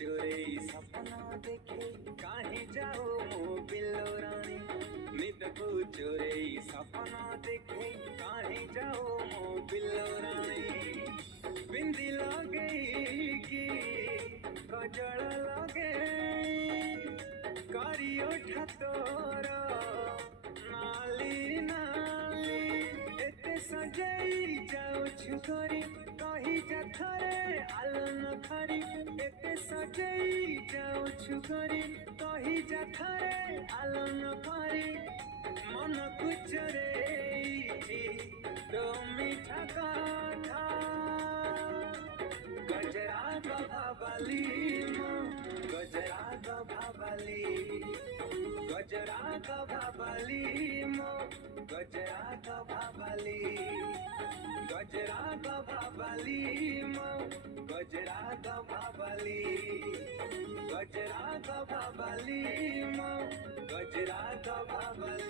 चोरे सपना देखे काहे जाओ मो बिल्लो रानी निद को चोरे सपना देखे काहे जाओ मो बिल्लो रानी बिंदी लगे की कजल लगे करियो ठातोर नाली नाली एते सजाई जाओ छुकरी कही जा थरे आलन खरी एते सजाई जाओ छुकरी कही जा थरे आलन खरी मन कुचरे तो मीठा कथा गजरा गभाबली मो गजरा गभाबली गजरा गभाबली मो गजरा गभाबली गजरा गभाबली मो गजरा गभाबली गजरा गभाबली मो गजरा गभाबली।